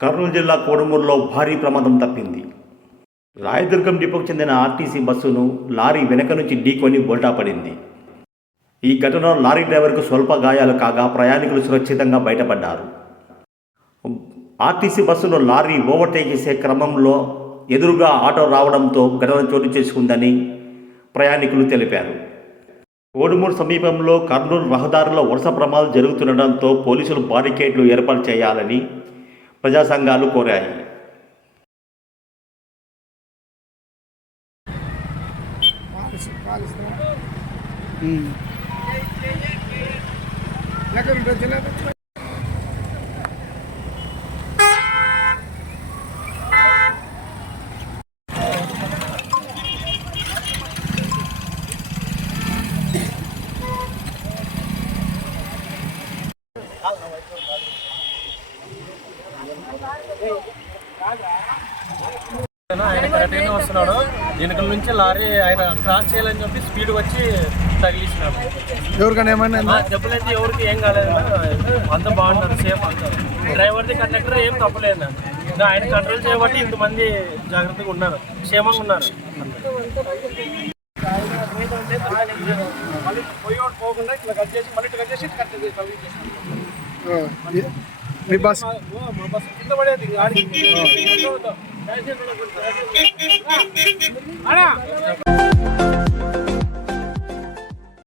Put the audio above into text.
కర్నూలు జిల్లా కోడుమూరులో భారీ ప్రమాదం తప్పింది. రాయదుర్గం డిపోకు చెందిన ఆర్టీసీ బస్సును లారీ వెనక నుంచి ఢీకొని బోల్టా పడింది. ఈ ఘటనలో లారీ డ్రైవర్కు స్వల్ప గాయాలు కాగా ప్రయాణికులు సురక్షితంగా బయటపడ్డారు. ఆర్టీసీ బస్సును లారీ ఓవర్టేక్ చేసే క్రమంలో ఎదురుగా ఆటో రావడంతో ఘటన చోటు చేసుకుందని ప్రయాణికులు తెలిపారు. కోడుమూరు సమీపంలో కర్నూలు రహదారుల వరుస ప్రమాదాలు జరుగుతుండటంతో పోలీసులు బారికేడ్లు ఏర్పాటు చేయాలని ప్రజా సంఘాలు కోరాయి ఆయన కరెక్ట్గానే వస్తున్నాడు. వెనుకల నుంచి లారీ ఆయన క్రాస్ చేయాలని చెప్పి స్పీడ్ వచ్చి తగిలించినాడు. ఎవరికైనా ఏమన్నా దెబ్బలైతే ఎవరికి ఏం కాలేదు. అంత బాగున్నారు సేఫ్ అంతా. డ్రైవర్ది కండక్టర్ ఏం తప్పలేదు. ఇంకా ఆయన కంట్రోల్ చేయబట్టి ఇంతమంది జాగ్రత్తగా ఉన్నారు క్షేమంగా ఉన్నారు. మళ్ళీ పోయేవాడు పోకుండా ఇట్లా కట్ చేసి మళ్ళీ కట్ చేసి కట్ చేసి మీ బస్